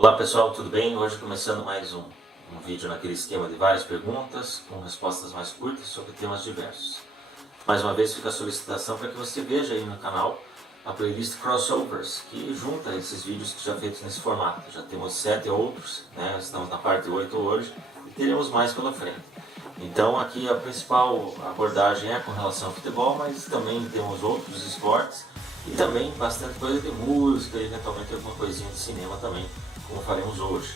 Olá pessoal, tudo bem? Hoje começando mais um vídeo naquele esquema de várias perguntas com respostas mais curtas sobre temas diversos. Mais uma vez fica a solicitação para que você veja aí no canal a playlist Crossovers, que junta esses vídeos que já feitos nesse formato. Já temos 7 outros, né? Estamos na parte 8 hoje e teremos mais pela frente. Então aqui a principal abordagem é com relação ao futebol, mas também temos outros esportes e também bastante coisa de música e eventualmente alguma coisinha de cinema também, como faremos hoje.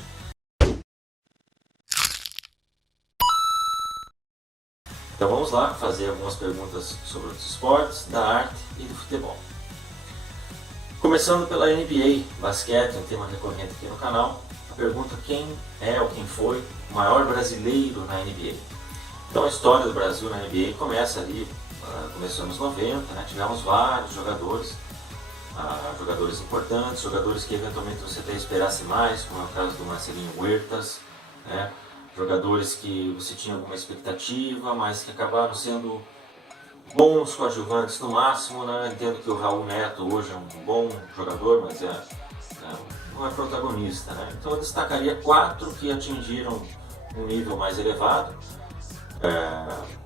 Então vamos lá fazer algumas perguntas sobre os esportes, da arte e do futebol. Começando pela NBA, basquete, um tema recorrente aqui no canal. A pergunta: quem é ou quem foi o maior brasileiro na NBA? Então a história do Brasil na NBA começa ali, começou nos anos 90, né? Tivemos vários jogadores, jogadores importantes, jogadores que eventualmente você até esperasse mais, como é o caso do Marcelinho Huertas, né? Jogadores que você tinha alguma expectativa, mas que acabaram sendo bons coadjuvantes no máximo, né? Entendo que o Raul Neto hoje é um bom jogador, mas não é protagonista, né? Então eu destacaria 4 que atingiram um nível mais elevado,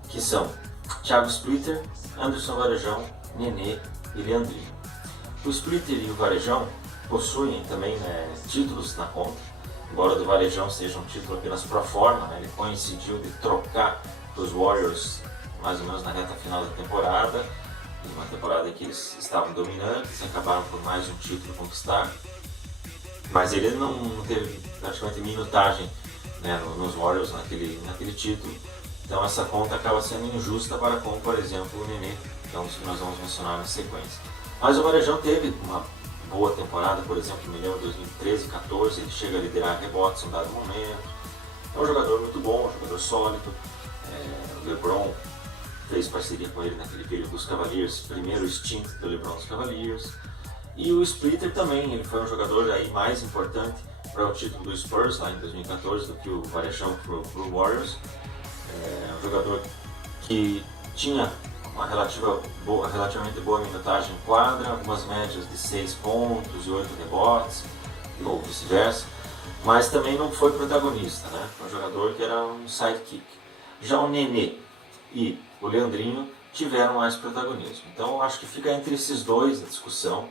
que são Thiago Splitter, Anderson Varejão, Nenê e Leandrinho. O Splitter e o Varejão possuem também, né, títulos na conta, embora do Varejão seja um título apenas pro forma, né? Ele coincidiu de trocar para os Warriors mais ou menos na reta final da temporada, uma temporada em que eles estavam dominantes e acabaram por mais um título conquistar, mas ele não teve praticamente minutagem, né, nos Warriors naquele título. Então essa conta acaba sendo injusta para com, por exemplo, o Nenê, que é um dos que nós vamos mencionar na sequência. Mas o Varejão teve uma boa temporada, por exemplo, me lembro de 2013 e 2014, ele chega a liderar rebotes em um dado momento. É um jogador muito bom, um jogador sólido. O LeBron fez parceria com ele naquele período dos Cavaliers, primeiro stint do LeBron dos Cavaliers. E o Splitter também, ele foi um jogador aí mais importante para o título do Spurs lá em 2014 do que o Varejão para o Warriors. Um jogador que tinha uma relativamente boa minutagem em quadra, algumas médias de 6 pontos e 8 rebotes, ou vice-versa, mas também não foi protagonista, né? Foi um jogador que era um sidekick. Já o Nenê e o Leandrinho tiveram mais protagonismo. Então eu acho que fica entre esses dois a discussão.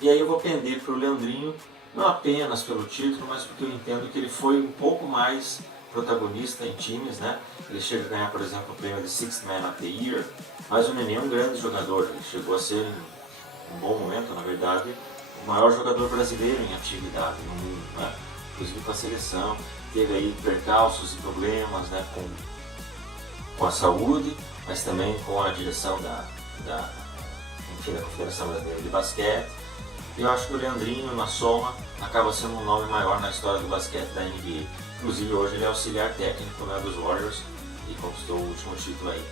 E aí eu vou pender para o Leandrinho, não apenas pelo título, mas porque eu entendo que ele foi um pouco mais protagonista em times, né? Ele chega a ganhar, por exemplo, o prêmio de Sixth Man of the Year, mas o Nenê é um grande jogador, ele chegou a ser, em um bom momento, na verdade, o maior jogador brasileiro em atividade no mundo, né? Inclusive com a seleção, teve aí percalços e problemas, né, com a saúde, mas também com a direção da Confederação Brasileira de Basquete. E eu acho que o Leandrinho, na soma, acaba sendo um nome maior na história do basquete da NBA. Inclusive hoje ele é auxiliar técnico, né, dos Warriors e conquistou o último título aí.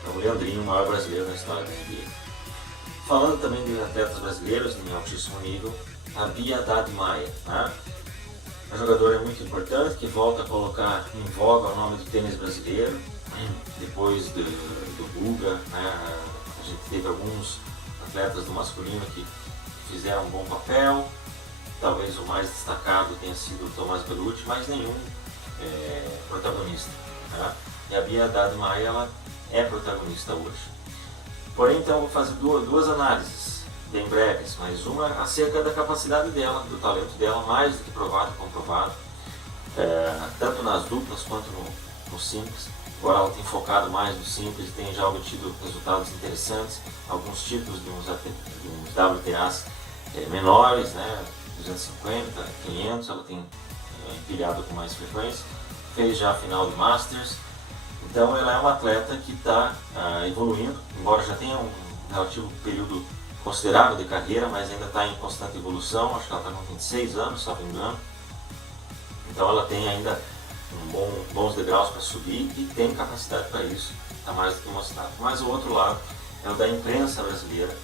Então o Leandrinho, o maior brasileiro na história da NBA. Falando também de atletas brasileiros em altíssimo nível, a Bia Haddad Maia, né? A jogadora é muito importante, que volta a colocar em voga o nome do tênis brasileiro, depois do Guga, né? A gente teve alguns atletas do masculino que fizeram um bom papel. Talvez o mais destacado tenha sido o Tomás Bellucci, mas nenhum protagonista, né? E a Bia Haddad Maia, ela é protagonista hoje. Porém, então, eu vou fazer duas análises bem breves, mas uma acerca da capacidade dela, do talento dela, mais do que provado e comprovado, tanto nas duplas quanto no simples. Agora ela tem focado mais no simples e tem já obtido resultados interessantes, alguns títulos de uns WTAs menores, né? 250, 500, ela tem empilhado com mais frequência, fez já a final de Masters, então ela é uma atleta que está evoluindo, embora já tenha um relativo período considerável de carreira, mas ainda está em constante evolução. Acho que ela está com 26 anos, se não me engano, então ela tem ainda bons degraus para subir e tem capacidade para isso, está mais do que mostrado. Mas o outro lado é o da imprensa brasileira,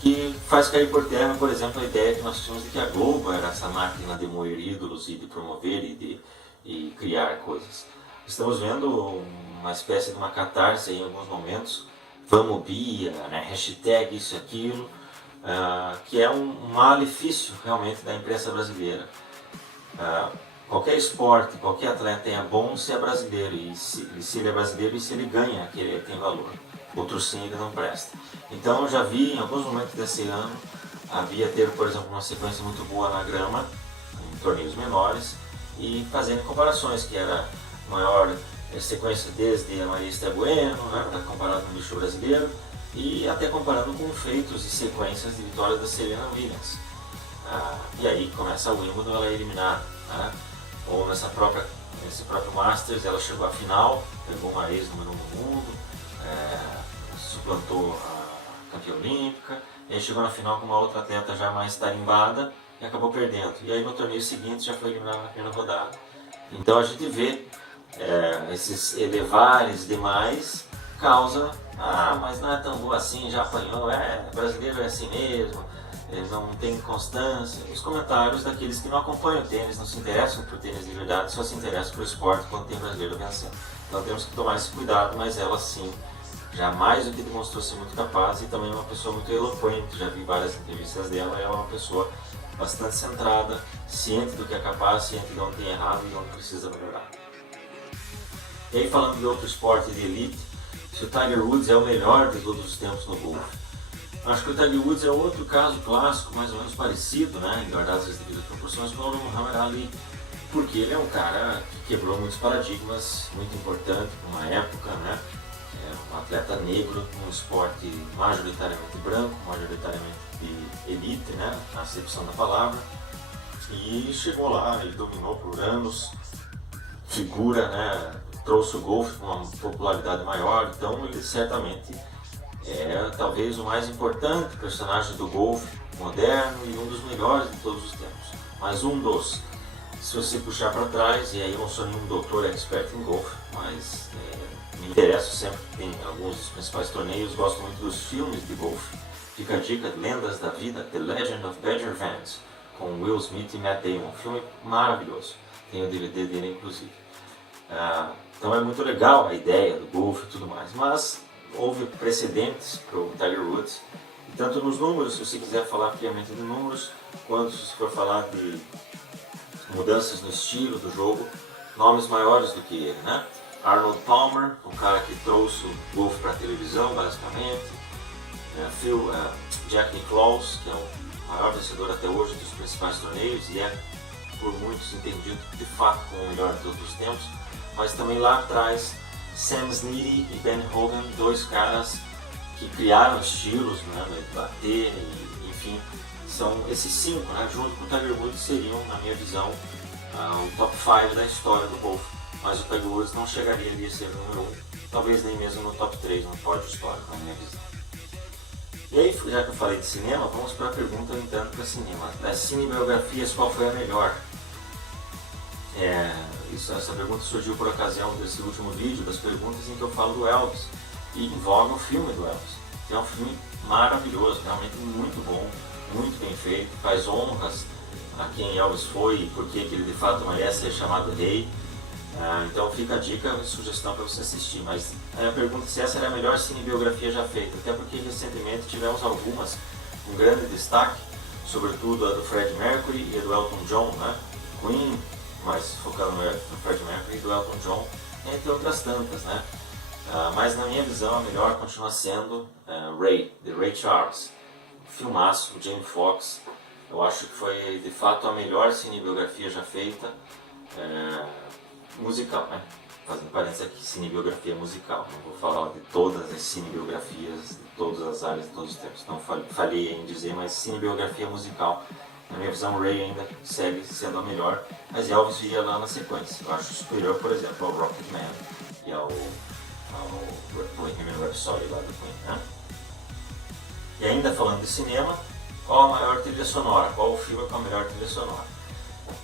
que faz cair por terra, por exemplo, a ideia que nós tínhamos de que a Globo era essa máquina de moer ídolos e de promover e criar coisas. Estamos vendo uma espécie de uma catarse em alguns momentos, vamos Bia, né, hashtag isso e aquilo, que é um malefício realmente da imprensa brasileira. Qualquer esporte, qualquer atleta é bom se é brasileiro, e se ele é brasileiro e se ele ganha, que ele tem valor. Outros sim, ele não presta. Então eu já vi em alguns momentos desse ano, havia ter, por exemplo, uma sequência muito boa na grama, em torneios menores, e fazendo comparações, que era maior sequência desde a Maria Esther Bueno, né, comparado com o bicho brasileiro, e até comparando com feitos e sequências de vitórias da Serena Williams. E aí começa a Wimbledon, ela é eliminada. Né? Ou nesse próprio Masters, ela chegou à final, pegou uma ex-número 1 do mundo, suplantou a campeã olímpica, e aí chegou na final com uma outra atleta já mais tarimbada e acabou perdendo. E aí no torneio seguinte já foi eliminada na primeira rodada. Então a gente vê esses elevares demais causa, mas não é tão boa assim, já apanhou, brasileiro é assim mesmo, não tem constância. Os comentários daqueles que não acompanham o tênis, não se interessam por tênis de verdade, só se interessam por esporte quando tem brasileiro vencendo. Então temos que tomar esse cuidado, mas ela sim, já mais do que demonstrou ser muito capaz, e também uma pessoa muito eloquente. Já vi várias entrevistas dela, ela é uma pessoa bastante centrada, ciente do que é capaz, ciente de onde tem errado e onde precisa melhorar. E aí, falando de outro esporte de elite, se o Tiger Woods é o melhor de todos os tempos no golfe. Acho que o Tiger Woods é outro caso clássico, mais ou menos parecido, né, guardadas as devidas proporções, com o Muhammad Ali, porque ele é um cara que quebrou muitos paradigmas, muito importante para uma época, né, um atleta negro, um esporte majoritariamente branco, majoritariamente de elite, né, na acepção da palavra, e chegou lá, ele dominou por anos, figura, né, trouxe o golfe com uma popularidade maior, então ele certamente é talvez o mais importante personagem do golfe moderno e um dos melhores de todos os tempos. Mas um dos, se você puxar para trás, e aí eu não sou nenhum doutor expert em golfe, mas me interesso sempre, tem alguns dos principais torneios, gosto muito dos filmes de golfe. Fica a dica, Lendas da Vida, The Legend of Badger Vance, com Will Smith e Matt Damon, um filme maravilhoso, tem o DVD dele inclusive. Então é muito legal a ideia do golfe e tudo mais, mas houve precedentes para o Tiger Woods, tanto nos números, se você quiser falar friamente de números, quanto se for falar de mudanças no estilo do jogo, nomes maiores do que ele, né? Arnold Palmer, um cara que trouxe o golfe para a televisão, basicamente. Jack Nicklaus, que é o maior vencedor até hoje dos principais torneios e é por muitos entendido de fato como o melhor de todos os tempos. Mas também lá atrás, Sam Sneady e Ben Hogan, dois caras que criaram estilos, né, de bater, enfim, são esses cinco, né, junto com o Tiger Woods, seriam, na minha visão, o top 5 da história do golfe. Mas o Tiger Woods não chegaria ali a ser o número 1, talvez nem mesmo no top 3 no pódio histórico, na minha visão. E aí, já que eu falei de cinema, vamos para a pergunta entrando para cinema. Das cinebiografias, qual foi a melhor? Essa pergunta surgiu por ocasião desse último vídeo, das perguntas em que eu falo do Elvis, e envolve o filme do Elvis, que é um filme maravilhoso, realmente muito bom, muito bem feito, faz honras a quem Elvis foi e por que ele de fato merece ser chamado rei. Então fica a dica e sugestão para você assistir, mas a pergunta se essa era a melhor cinebiografia já feita, até porque recentemente tivemos algumas com grande destaque, sobretudo a do Freddie Mercury e a do Elton John, né? Queen, mas focando no Freddie Mercury e do Elton John, entre outras tantas, né? Mas na minha visão a melhor continua sendo The Ray Charles, filmaço, o Jamie Foxx. Eu acho que foi de fato a melhor cinebiografia já feita, musical, né? Fazendo parênteses aqui, cinebiografia musical, não vou falar de todas as cinebiografias, de todas as áreas, de todos os tempos, não falhei em dizer, mas cinebiografia musical. Na minha visão, o Ray ainda segue sendo a melhor, mas Elvis viria lá na sequência. Eu acho superior, por exemplo, ao Rocketman e ao Bohemian Rhapsody lá do Queen, né? E ainda falando de cinema, qual a maior trilha sonora? Qual o filme com a melhor trilha sonora?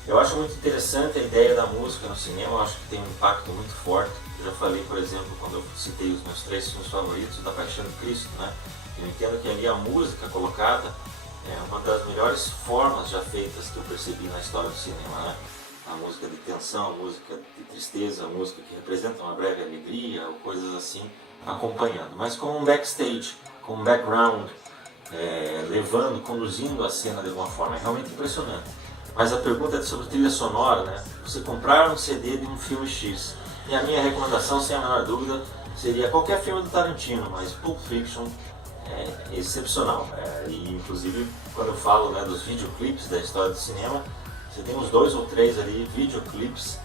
Eu acho muito interessante a ideia da música no cinema, eu acho que tem um impacto muito forte. Eu já falei, por exemplo, quando eu citei os meus 3 filmes favoritos da Paixão de Cristo, né? Eu entendo que ali a música colocada é uma das melhores formas já feitas que eu percebi na história do cinema, né? A música de tensão, a música de tristeza, a música que representa uma breve alegria, ou coisas assim, acompanhando. Mas com um backstage, com um background, levando, conduzindo a cena de alguma forma. É realmente impressionante. Mas a pergunta é sobre trilha sonora, né? Você comprar um CD de um filme X. E a minha recomendação, sem a menor dúvida, seria qualquer filme do Tarantino, mas Pulp Fiction é excepcional. E inclusive, quando eu falo, né, dos videoclipes da história do cinema, você tem uns 2 ou 3 ali videoclipes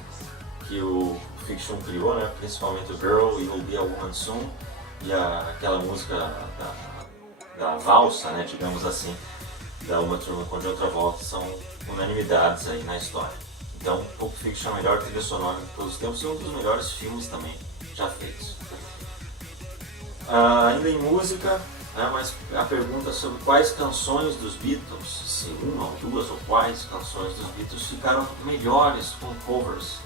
que o Fiction criou, né? Principalmente o Girl e Will Be a Woman Soon e aquela música da valsa, né, digamos assim, da Uma Turma com de Outra Volta, são unanimidades aí na história. Então, Pulp Fiction é a melhor trilha sonora de todos os tempos e um dos melhores filmes também já feitos. Ainda em música, né, mas a pergunta sobre quais canções dos Beatles, se uma ou duas ou quais canções dos Beatles ficaram melhores com covers.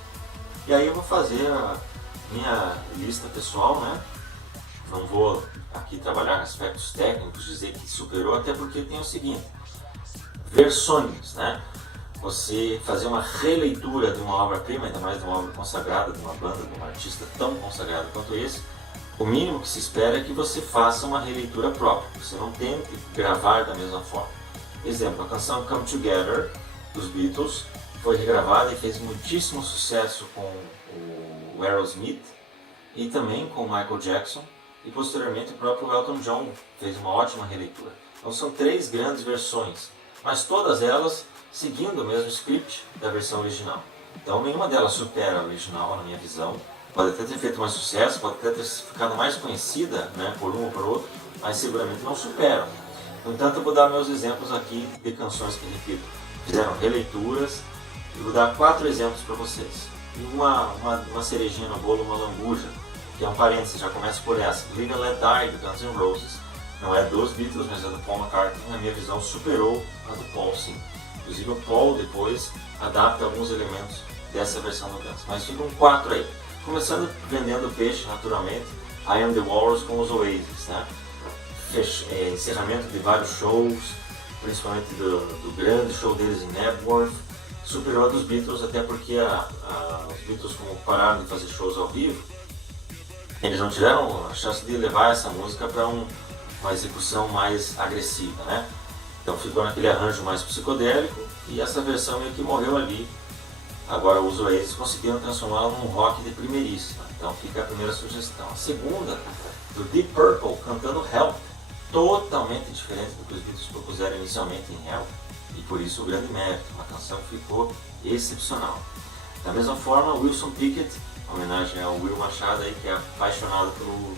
E aí eu vou fazer a minha lista pessoal, né? Não vou aqui trabalhar aspectos técnicos, dizer que superou, até porque tem o seguinte: versões, né? Você fazer uma releitura de uma obra-prima, ainda mais de uma obra consagrada, de uma banda, de um artista tão consagrado quanto esse, o mínimo que se espera é que você faça uma releitura própria, você não tente gravar da mesma forma. Exemplo, a canção Come Together, dos Beatles, foi regravada e fez muitíssimo sucesso com o Aerosmith e também com o Michael Jackson, e posteriormente o próprio Elton John fez uma ótima releitura. Então são 3 grandes versões, mas todas elas seguindo o mesmo script da versão original. Então nenhuma delas supera a original, na minha visão. Pode até ter feito mais sucesso, pode até ter ficado mais conhecida, né, por um ou por outro, mas seguramente não superam. No entanto, eu vou dar meus exemplos aqui de canções que, repito, fizeram releituras. Eu vou dar 4 exemplos para vocês. E uma cerejinha no bolo, uma lambuja, que é um parênteses, já começa por essa. Live and Let Die, do Guns N' Roses. Não é dos Beatles, mas é do Paul McCartney. Na minha visão, superou a do Paul, sim. Inclusive o Paul depois adapta alguns elementos dessa versão do Guns. Mas ficam 4 aí. Começando vendendo peixe, naturalmente, I Am The Walrus com os Oasis, né? Encerramento de vários shows, principalmente do grande show deles em Knebworth. Superou a dos Beatles, até porque os Beatles, como pararam de fazer shows ao vivo, eles não tiveram a chance de levar essa música para uma execução mais agressiva, né? Então ficou naquele arranjo mais psicodélico e essa versão meio que morreu ali. Agora os Oasis conseguiram transformá-la num rock de primeiríssima, então fica a primeira sugestão. A segunda, do Deep Purple cantando Help, totalmente diferente do que os Beatles propuseram inicialmente em Help, e por isso o grande mérito, uma canção que ficou excepcional. Da mesma forma, Wilson Pickett, homenagem ao Will Machado aí, que é apaixonado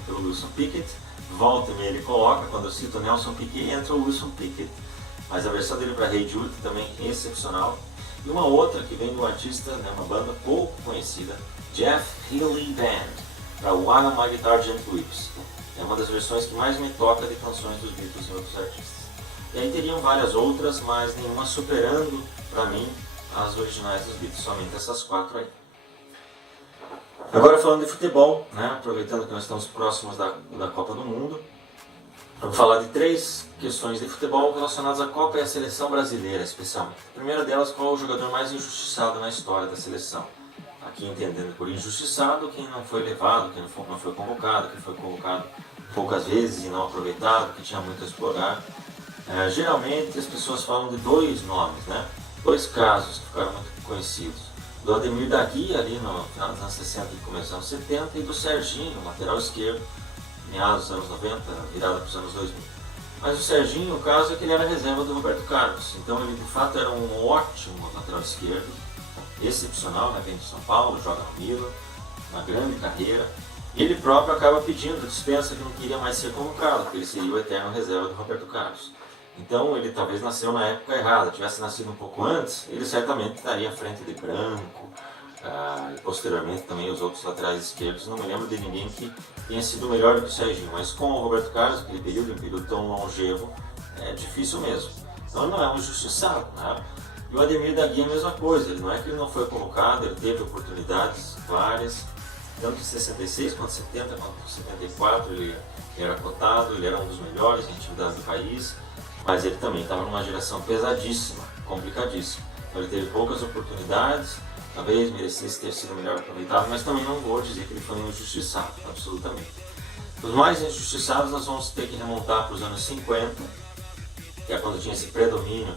pelo Wilson Pickett, volta e meia ele coloca, quando eu cito Nelson Piquet, entra o Wilson Pickett, mas a versão dele para Hey Jude também é excepcional. E uma outra que vem do artista, né, uma banda pouco conhecida, Jeff Healey Band, para One of My Guitar Gent Whips. É uma das versões que mais me toca de canções dos Beatles e outros artistas. E aí teriam várias outras, mas nenhuma superando, para mim, as originais dos Beatles, somente essas 4 aí. Agora falando de futebol, né, aproveitando que nós estamos próximos da Copa do Mundo, vamos falar de 3 questões de futebol relacionadas à Copa e à seleção brasileira, especialmente. A primeira delas, qual é o jogador mais injustiçado na história da seleção? Aqui entendendo por injustiçado quem não foi levado, quem não foi convocado, quem foi convocado poucas vezes e não aproveitado, que tinha muito a explorar. Geralmente as pessoas falam de 2 nomes, né? 2 casos que ficaram muito conhecidos. Do Ademir da Guia, ali no final dos anos 60 e começo dos anos 70, e do Serginho, lateral esquerdo, meados dos anos 90, virada para os anos 2000. Mas o Serginho, o caso é que ele era reserva do Roberto Carlos, então ele de fato era um ótimo lateral esquerdo, excepcional, né? Vem de São Paulo, joga no Milan, uma grande carreira. Ele próprio acaba pedindo dispensa, que não queria mais ser convocado, porque ele seria o eterno reserva do Roberto Carlos. Então ele talvez nasceu na época errada, tivesse nascido um pouco antes, ele certamente estaria à frente de Branco, e posteriormente também os outros laterais esquerdos. Não me lembro de ninguém que tenha sido melhor do que o Serginho, mas com o Roberto Carlos, aquele período, um período tão longevo, é difícil mesmo. Então ele não é um injustiçado, né? E o Ademir da Guia a mesma coisa, ele não é que ele não foi convocado, ele teve oportunidades várias, tanto em 66 quanto 70, quanto 74 ele era cotado, ele era um dos melhores em atividade do país, mas ele também estava numa geração pesadíssima, complicadíssima. Então ele teve poucas oportunidades, talvez merecesse ter sido melhor aproveitado, mas também não vou dizer que ele foi um injustiçado, absolutamente. Os mais injustiçados nós vamos ter que remontar para os anos 50, que é quando tinha esse predomínio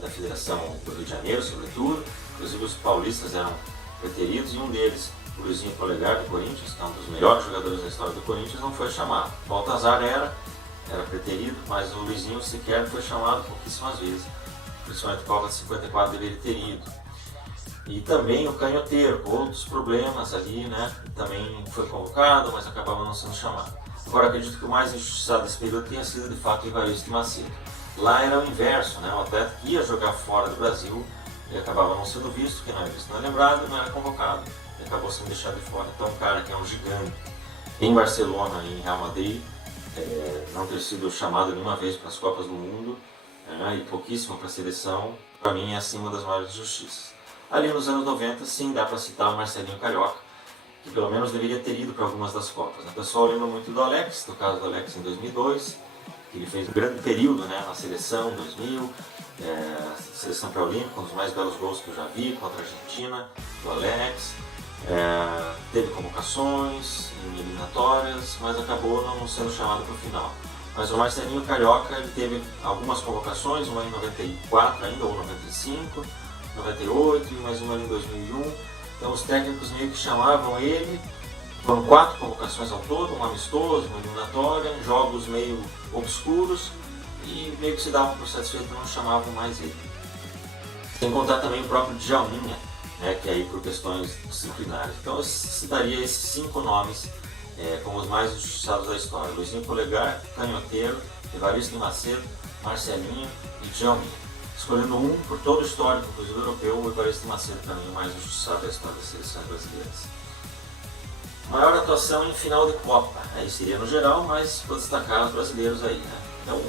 da Federação do Rio de Janeiro, sobretudo. Inclusive os paulistas eram preteridos e um deles, o Luizinho Polegar do Corinthians, que é um dos melhores jogadores da história do Corinthians, não foi chamado. O Baltazar era preterido, mas o Luizinho sequer foi chamado pouquíssimas vezes. Principalmente Copa de 54 deveria ter ido. E também o Canhoteiro, com outros problemas ali, né? Também foi convocado, mas acabava não sendo chamado. Agora acredito que o mais injustiçado desse período tenha sido de fato o Evaristo de Macedo. Lá era o inverso, né? O atleta que ia jogar fora do Brasil, ele acabava não sendo visto, que não era visto, não é lembrado, não era convocado. Ele acabou sendo deixado de fora. Então um cara que é um gigante em Barcelona e em Real Madrid, não ter sido chamado nenhuma vez para as Copas do Mundo, e pouquíssimo para a seleção, para mim é assim uma das maiores injustiças. Ali nos anos 90, sim, dá para citar o Marcelinho Carioca, que pelo menos deveria ter ido para algumas das Copas. O pessoal lembra muito do Alex, do caso do Alex em 2002, que ele fez um grande período, né, na seleção 2000, seleção pré-olímpica, um dos mais belos gols que eu já vi contra a Argentina, do Alex. Teve convocações em eliminatórias, mas acabou não sendo chamado para o final. Mas o Marcelinho Carioca, ele teve algumas convocações, uma em 94 ainda, ou 95, 98 e mais uma em 2001. Então os técnicos meio que chamavam ele, foram 4 convocações ao todo, um amistoso, uma eliminatória, jogos meio obscuros, e meio que se davam por satisfeito e não chamavam mais ele. Sem contar também o próprio Djalminha, né, que é aí por questões disciplinares. Então eu citaria esses 5 nomes como os mais injustiçados da história: Luizinho Polegar, Canhoteiro, Evaristo de Macedo, Marcelinho e Djalminha. Escolhendo um por todo o histórico, inclusive europeu, o Evaristo de Macedo para mim é o mais injustiçado da história das seleções brasileiras. Maior atuação em final de Copa, aí seria no geral, mas vou destacar os brasileiros aí, né? Então,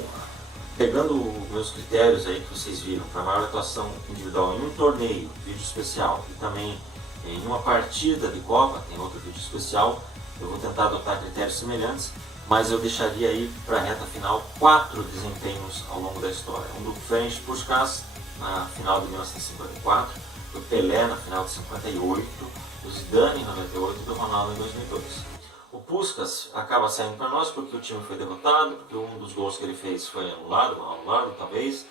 pegando meus critérios aí que vocês viram, para maior atuação individual em um torneio, vídeo especial, e também em uma partida de Copa, tem outro vídeo especial, eu vou tentar adotar critérios semelhantes, mas eu deixaria aí para a reta final 4 desempenhos ao longo da história. Um do Ferenc Puskás na final de 1954, do Pelé na final de 58, do Zidane em 98 e do Ronaldo em 2002. O Puskás acaba saindo para nós porque o time foi derrotado, porque um dos gols que ele fez foi anulado talvez.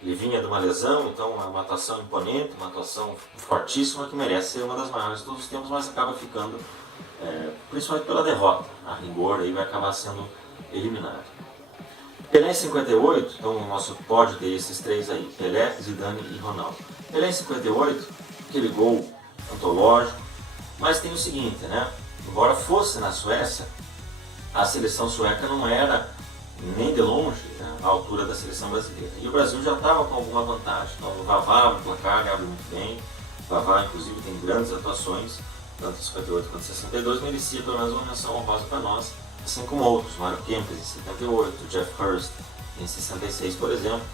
Ele vinha de uma lesão, então é uma atuação imponente, uma atuação fortíssima que merece ser uma das maiores de todos os tempos, mas acaba ficando, principalmente pela derrota, a rigor, aí vai acabar sendo eliminado. Pelé em 58, então o nosso pódio tem esses 3 aí, Pelé, Zidane e Ronaldo. Pelé em 58, aquele gol antológico, mas tem o seguinte, né? Embora fosse na Suécia, a seleção sueca não era nem de longe, né, à altura da seleção brasileira. E o Brasil já estava com alguma vantagem. Então o Vavá no placar abre muito bem. O Vavá, inclusive, tem grandes atuações, tanto em 58 quanto em 62, merecia pelo menos uma menção honrosa para nós, assim como outros. Mário Kempes em 78, o Jeff Hurst em 66, por exemplo.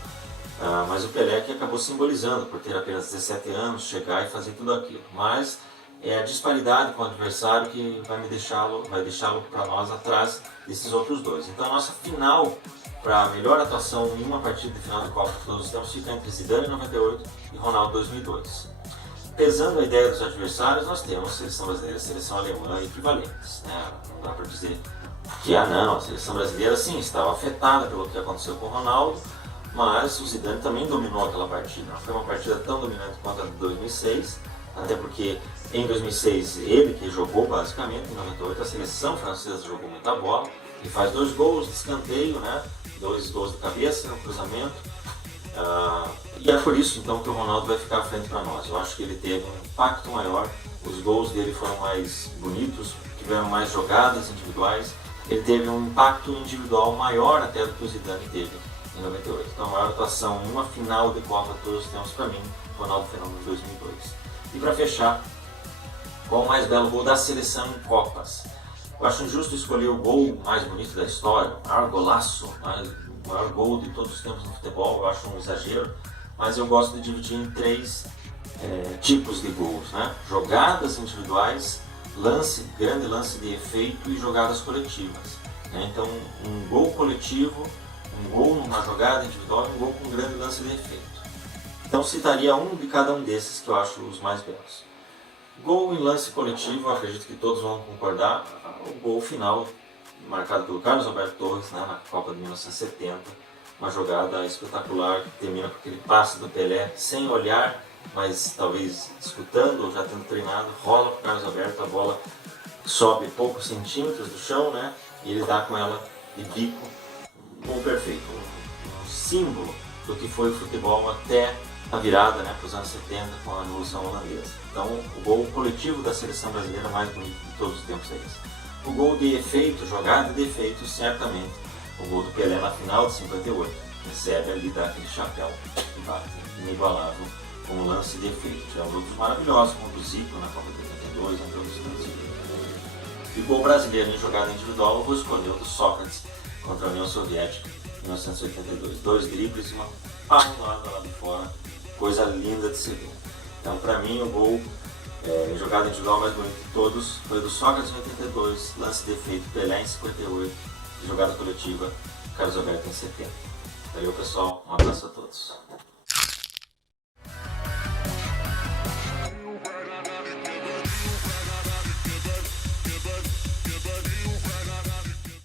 Mas o Pelé que acabou simbolizando, por ter apenas 17 anos, chegar e fazer tudo aquilo. Mas é a disparidade com o adversário que vai deixá-lo para nós atrás desses outros 2. Então a nossa final para a melhor atuação em uma partida de final de Copa de todos os tempos fica entre Zidane em 98 e Ronaldo em 2002. Pesando a ideia dos adversários, nós temos seleção brasileira, seleção alemã equivalentes, né? Não dá para dizer que a seleção brasileira sim estava afetada pelo que aconteceu com o Ronaldo, mas o Zidane também dominou aquela partida. Não foi uma partida tão dominante quanto a de 2006, até porque em 2006 ele que jogou basicamente, em 98 a seleção francesa jogou muita bola, ele faz 2 gols de escanteio, né? 2 gols de cabeça, um cruzamento, e é por isso então que o Ronaldo vai ficar à frente para nós. Eu acho que ele teve um impacto maior, os gols dele foram mais bonitos, tiveram mais jogadas individuais, ele teve um impacto individual maior até do que o Zidane teve em 98. Então a maior atuação em uma final de Copa de todos os tempos para mim, Ronaldo Fenômeno em 2002. E para fechar, qual o mais belo gol da seleção em Copas? Eu acho injusto escolher o gol mais bonito da história, o maior golaço, o maior gol de todos os tempos no futebol, eu acho um exagero, mas eu gosto de dividir em 3 tipos de gols, né? Jogadas individuais, grande lance de efeito e jogadas coletivas, né? Então um gol coletivo, um gol numa jogada individual e um gol com grande lance de efeito. Então citaria um de cada um desses que eu acho os mais belos. Gol em lance coletivo, eu acredito que todos vão concordar, o gol final marcado pelo Carlos Alberto Torres, né, na Copa de 1970, uma jogada espetacular que termina com aquele passe do Pelé, sem olhar, mas talvez escutando ou já tendo treinado, rola para o Carlos Alberto, a bola sobe poucos centímetros do chão, né? E ele dá com ela de bico, gol perfeito, um símbolo do que foi o futebol até a virada, né, para os anos 70 com a Revolução Holandesa. Então, o gol coletivo da seleção brasileira mais bonito de todos os tempos é esse. O gol de efeito, jogada de efeito, certamente o gol do Pelé na final de 58. Recebe ali, dá aquele chapéu e bate, inigualável, como lance de efeito. Tivemos outros maravilhosos, como o do Zico na Copa de 82, entre outros tantos. E o gol brasileiro em jogada individual, eu vou escolher o do Sócrates contra a União Soviética em 1982. 2 dribles e uma paulada lá de fora, coisa linda de se ver. Então, para mim, o gol em jogada individual mais bonito de todos foi o do Sócrates em 82, lance de efeito Pelé em 58, e jogada coletiva Carlos Alberto em 70. Valeu, pessoal, um abraço a todos.